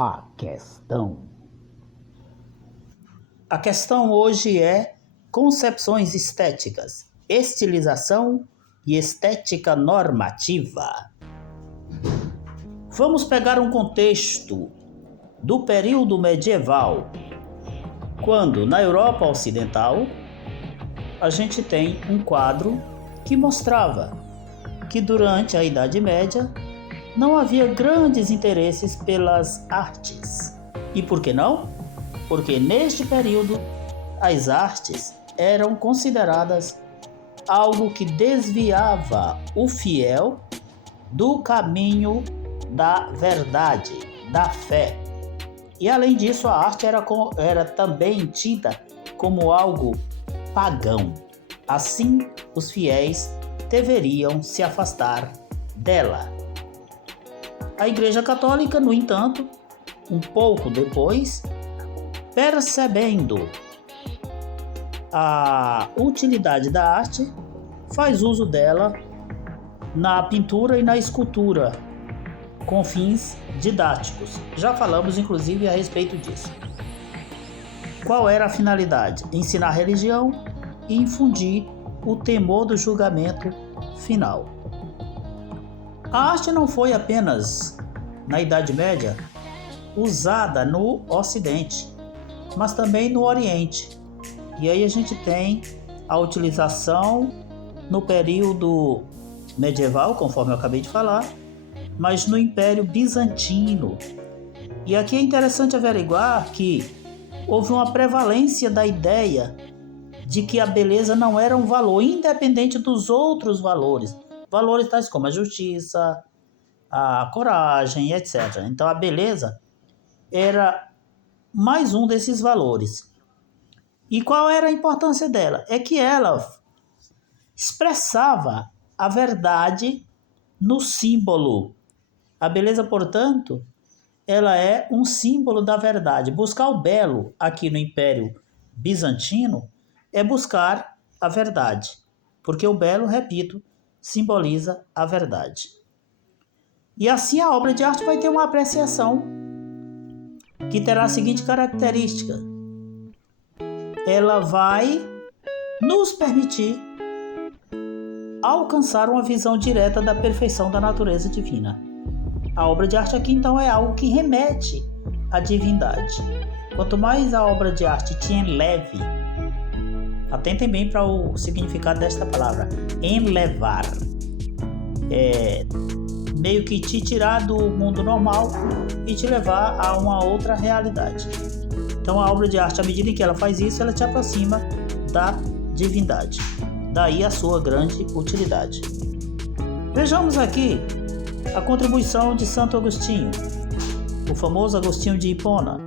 A questão. A questão hoje é concepções estéticas, estilização e estética normativa. Vamos pegar um contexto do período medieval, quando na Europa Ocidental a gente tem um quadro que mostrava que durante a Idade Média não havia grandes interesses pelas artes. E por que não? Porque neste período as artes eram consideradas algo que desviava o fiel do caminho da verdade, da fé. E além disso, a arte era também tida como algo pagão. Assim, os fiéis deveriam se afastar dela. A Igreja Católica, no entanto, um pouco depois, percebendo a utilidade da arte, faz uso dela na pintura e na escultura, com fins didáticos. Já falamos, inclusive, a respeito disso. Qual era a finalidade? Ensinar a religião e infundir o temor do julgamento final. A arte não foi apenas, na Idade Média, usada no Ocidente, mas também no Oriente. E aí a gente tem a utilização no período medieval, conforme eu acabei de falar, mas no Império Bizantino. E aqui é interessante averiguar que houve uma prevalência da ideia de que a beleza não era um valor independente dos outros valores. Valores tais como a justiça, a coragem, etc. Então a beleza era mais um desses valores. E qual era a importância dela? É que ela expressava a verdade no símbolo. A beleza, portanto, ela é um símbolo da verdade. Buscar o belo aqui no Império Bizantino é buscar a verdade, porque o belo, repito, simboliza a verdade. E assim a obra de arte vai ter uma apreciação que terá a seguinte característica: ela vai nos permitir alcançar uma visão direta da perfeição da natureza divina. A obra de arte aqui, então, é algo que remete à divindade. Quanto mais a obra de arte te enleve, atentem bem para o significado desta palavra, enlevar. É meio que te tirar do mundo normal e te levar a uma outra realidade. Então a obra de arte, à medida em que ela faz isso, ela te aproxima da divindade. Daí a sua grande utilidade. Vejamos aqui a contribuição de Santo Agostinho, o famoso Agostinho de Hipona.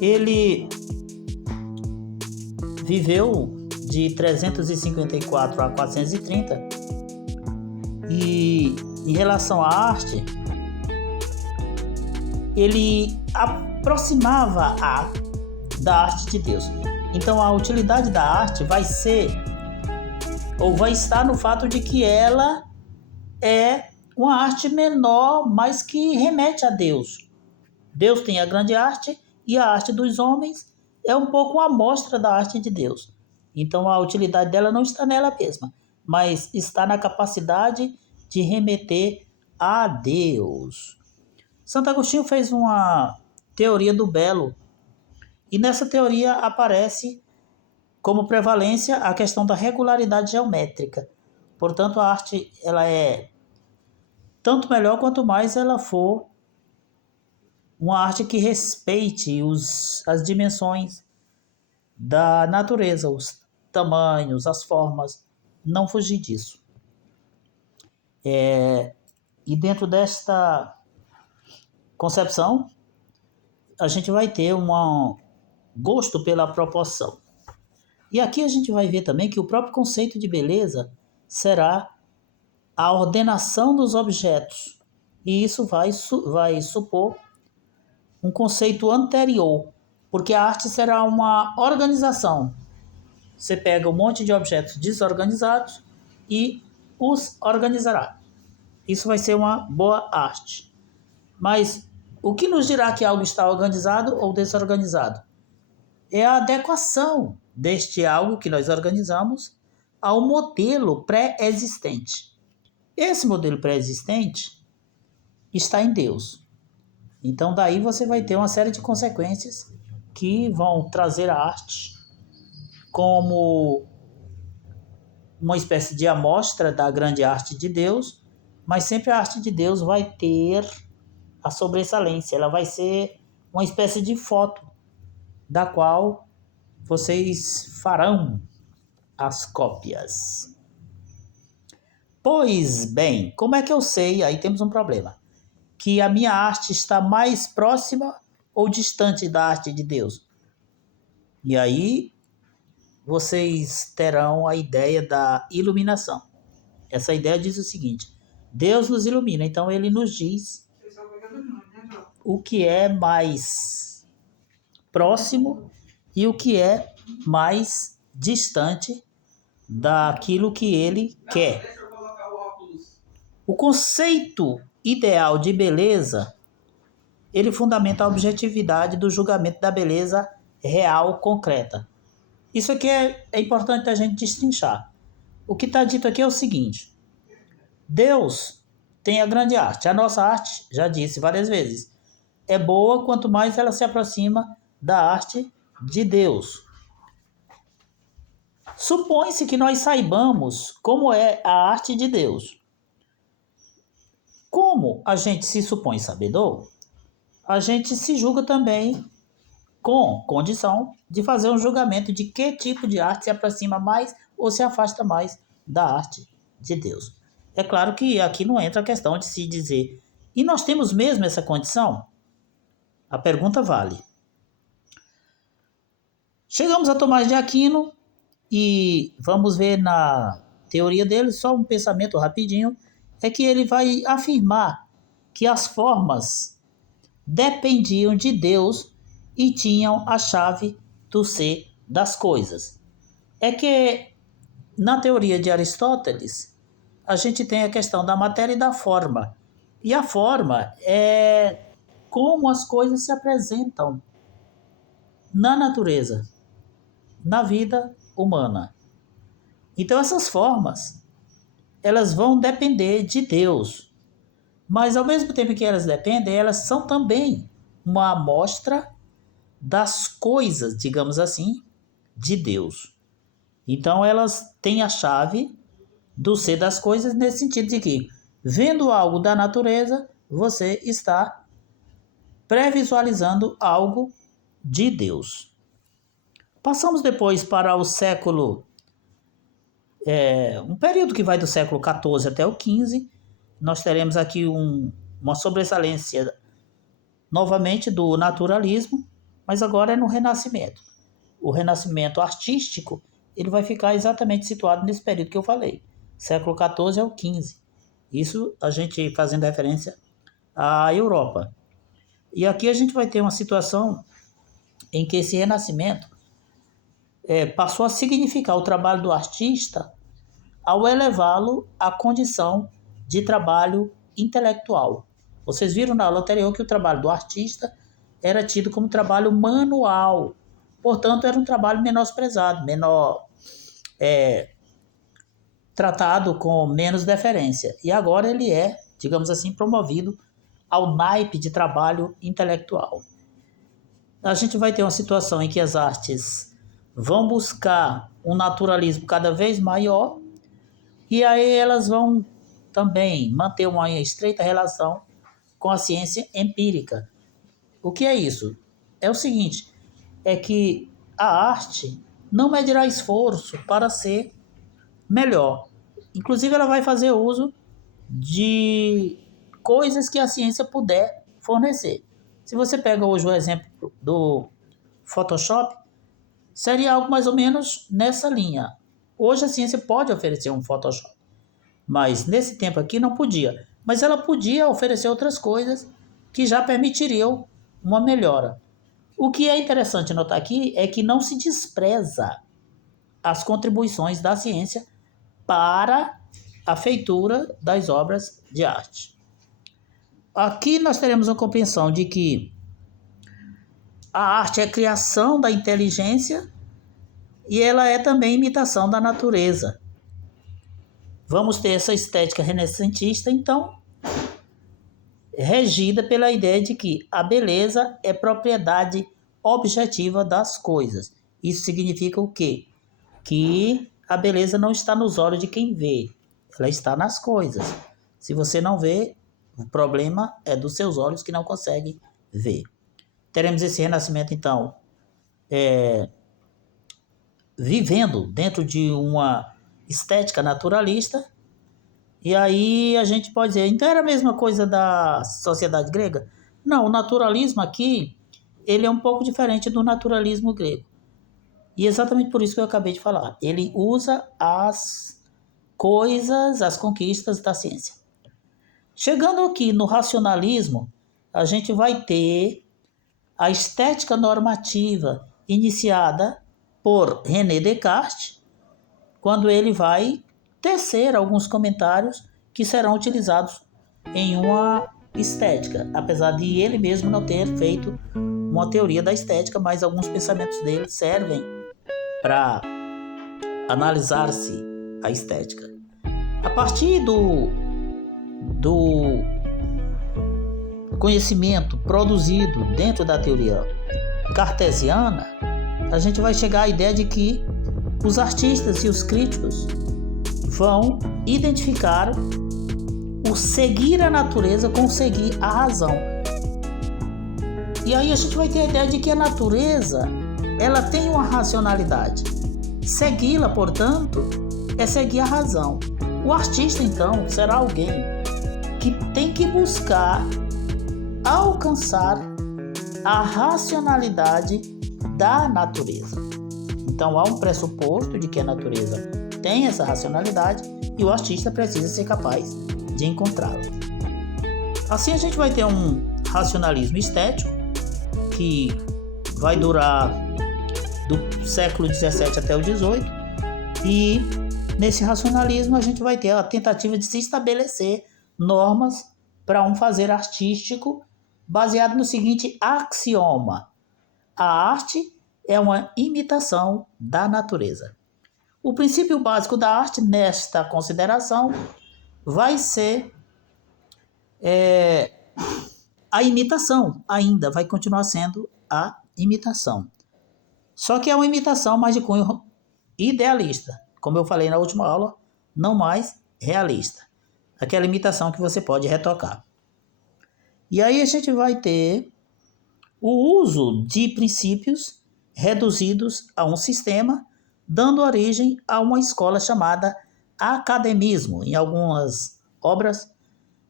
Ele viveu de 354 a 430 e, em relação à arte, ele aproximava da arte de Deus. Então a utilidade da arte vai estar no fato de que ela é uma arte menor, mas que remete a Deus. Deus tem a grande arte e a arte dos homens é um pouco uma amostra da arte de Deus. Então a utilidade dela não está nela mesma, mas está na capacidade de remeter a Deus. Santo Agostinho fez uma teoria do belo, e nessa teoria aparece como prevalência a questão da regularidade geométrica. Portanto, a arte ela é tanto melhor quanto mais ela for uma arte que respeite as dimensões da natureza, os tamanhos, as formas, não fugir disso. E dentro desta concepção, a gente vai ter um gosto pela proporção. E aqui a gente vai ver também que o próprio conceito de beleza será a ordenação dos objetos. E isso vai supor um conceito anterior, porque a arte será uma organização. Você pega um monte de objetos desorganizados e os organizará. Isso vai ser uma boa arte. Mas O que nos dirá que algo está organizado ou desorganizado? É a adequação deste algo que nós organizamos ao modelo pré-existente. Esse modelo pré-existente está em Deus. Então daí você vai ter uma série de consequências que vão trazer a arte como uma espécie de amostra da grande arte de Deus, mas sempre a arte de Deus vai ter a sobressalência, ela vai ser uma espécie de foto da qual vocês farão as cópias. Pois bem, como é que eu sei? Aí temos um problema. Que a minha arte está mais próxima ou distante da arte de Deus? E aí vocês terão a ideia da iluminação. Essa ideia diz o seguinte: Deus nos ilumina, então ele nos diz o que é mais próximo e o que é mais distante daquilo que ele quer. O conceito ideal de beleza, ele fundamenta a objetividade do julgamento da beleza real, concreta. Isso aqui é importante a gente destrinchar. O que está dito aqui é o seguinte: Deus tem a grande arte. A nossa arte, já disse várias vezes, é boa quanto mais ela se aproxima da arte de Deus. Supõe-se que nós saibamos como é a arte de Deus. Como a gente se supõe sabedor, a gente se julga também com condição de fazer um julgamento de que tipo de arte se aproxima mais ou se afasta mais da arte de Deus. É claro que aqui não entra a questão de se dizer, e nós temos mesmo essa condição? A pergunta vale. Chegamos a Tomás de Aquino e vamos ver na teoria dele, só um pensamento rapidinho, é que ele vai afirmar que as formas dependiam de Deus e tinham a chave do ser das coisas. É que na teoria de Aristóteles, a gente tem a questão da matéria e da forma. E a forma é como as coisas se apresentam na natureza, na vida humana. Então essas formas, elas vão depender de Deus. Mas ao mesmo tempo que elas dependem, elas são também uma amostra das coisas, digamos assim, de Deus. Então elas têm a chave do ser das coisas nesse sentido de que, vendo algo da natureza, você está pré-visualizando algo de Deus. Passamos depois para o século, um período que vai do século XIV até o XV. Nós teremos aqui uma sobressalência novamente do naturalismo, mas agora é no Renascimento. O Renascimento artístico, ele vai ficar exatamente situado nesse período que eu falei, século XIV ao XV. Isso a gente fazendo referência à Europa. E aqui a gente vai ter uma situação em que esse Renascimento passou a significar o trabalho do artista ao elevá-lo à condição de trabalho intelectual. Vocês viram na aula anterior que o trabalho do artista era tido como trabalho manual, portanto era um trabalho menosprezado, tratado com menos deferência. E agora ele é, digamos assim, promovido ao naipe de trabalho intelectual. A gente vai ter uma situação em que as artes vão buscar um naturalismo cada vez maior e aí elas vão também manter uma estreita relação com a ciência empírica. O que é isso? É o seguinte, é que a arte não medirá esforço para ser melhor. Inclusive ela vai fazer uso de coisas que a ciência puder fornecer. Se você pega hoje o exemplo do Photoshop, seria algo mais ou menos nessa linha. Hoje a ciência pode oferecer um Photoshop, mas nesse tempo aqui não podia. Mas ela podia oferecer outras coisas que já permitiriam uma melhora. O que é interessante notar aqui é que não se despreza as contribuições da ciência para a feitura das obras de arte. aqui nós teremos uma compreensão de que a arte é criação da inteligência e ela é também imitação da natureza. Vamos ter essa estética renascentista, então, regida pela ideia de que a beleza é propriedade objetiva das coisas. Isso significa o quê? Que a beleza não está nos olhos de quem vê, ela está nas coisas. Se você não vê, o problema é dos seus olhos que não conseguem ver. Teremos esse renascimento, então, vivendo dentro de uma estética naturalista. E aí a gente pode dizer, então era a mesma coisa da sociedade grega? Não, o naturalismo aqui, ele é um pouco diferente do naturalismo grego. E exatamente por isso que eu acabei de falar. Ele usa as coisas, as conquistas da ciência. Chegando aqui no racionalismo, a gente vai ter a estética normativa iniciada por René Descartes, quando ele vai tecer alguns comentários que serão utilizados em uma estética, apesar de ele mesmo não ter feito uma teoria da estética, mas alguns pensamentos dele servem para analisar-se a estética. A partir do conhecimento produzido dentro da teoria cartesiana, a gente vai chegar à ideia de que os artistas e os críticos vão identificar o seguir a natureza com seguir a razão. E aí a gente vai ter a ideia de que a natureza, ela tem uma racionalidade. Segui-la, portanto, é seguir a razão. O artista, então, será alguém que tem que buscar alcançar a racionalidade da natureza. Então há um pressuposto de que a natureza tem essa racionalidade e o artista precisa ser capaz de encontrá-la. Assim a gente vai ter um racionalismo estético que vai durar do século XVII até o XVIII, e nesse racionalismo a gente vai ter a tentativa de se estabelecer normas para um fazer artístico baseado no seguinte axioma: a arte é uma imitação da natureza. O princípio básico da arte nesta consideração vai ser a imitação, ainda vai continuar sendo a imitação. Só que é uma imitação mais de cunho idealista, como eu falei na última aula, não mais realista. Aquela imitação que você pode retocar. E aí a gente vai ter o uso de princípios reduzidos a um sistema, dando origem a uma escola chamada academismo. Em algumas obras,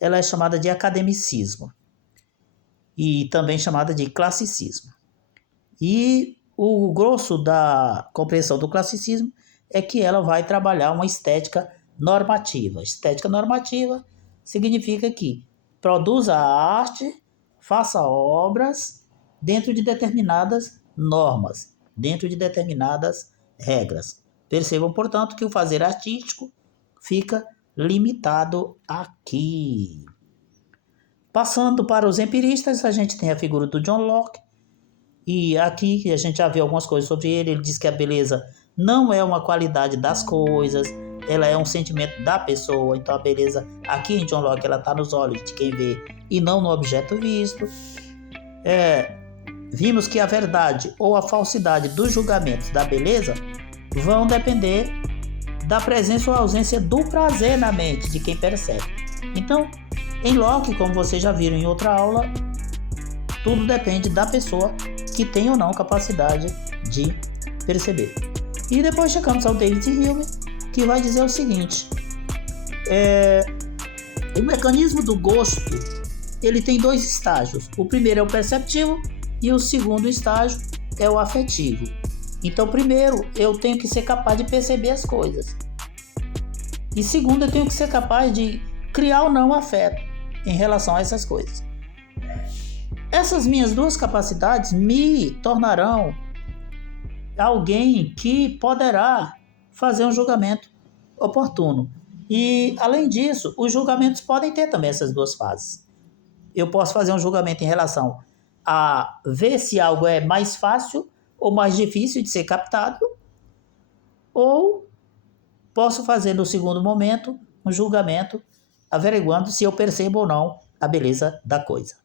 ela é chamada de academicismo e também chamada de classicismo. E o grosso da compreensão do classicismo é que ela vai trabalhar uma estética normativa. Estética normativa significa que produza a arte, faça obras dentro de determinadas normas, dentro de determinadas regras. Percebam, portanto, que o fazer artístico fica limitado aqui. Passando para os empiristas, a gente tem a figura do John Locke, e aqui a gente já viu algumas coisas sobre ele. Ele diz que a beleza não é uma qualidade das coisas, ela é um sentimento da pessoa. Então a beleza aqui em John Locke, ela está nos olhos de quem vê e não no objeto visto. Vimos que a verdade ou a falsidade dos julgamentos da beleza vão depender da presença ou ausência do prazer na mente de quem percebe. Então, em Locke, como vocês já viram em outra aula, tudo depende da pessoa que tem ou não capacidade de perceber. E depois chegamos ao David Hume, que vai dizer o seguinte: o mecanismo do gosto, ele tem dois estágios. O primeiro é o perceptivo e o segundo estágio é o afetivo. Então, primeiro, eu tenho que ser capaz de perceber as coisas. E segundo, eu tenho que ser capaz de criar ou não afeto em relação a essas coisas. Essas minhas duas capacidades me tornarão alguém que poderá fazer um julgamento oportuno. E, além disso, os julgamentos podem ter também essas duas fases. eu posso fazer um julgamento em relação a ver se algo é mais fácil ou mais difícil de ser captado, ou posso fazer no segundo momento um julgamento averiguando se eu percebo ou não a beleza da coisa.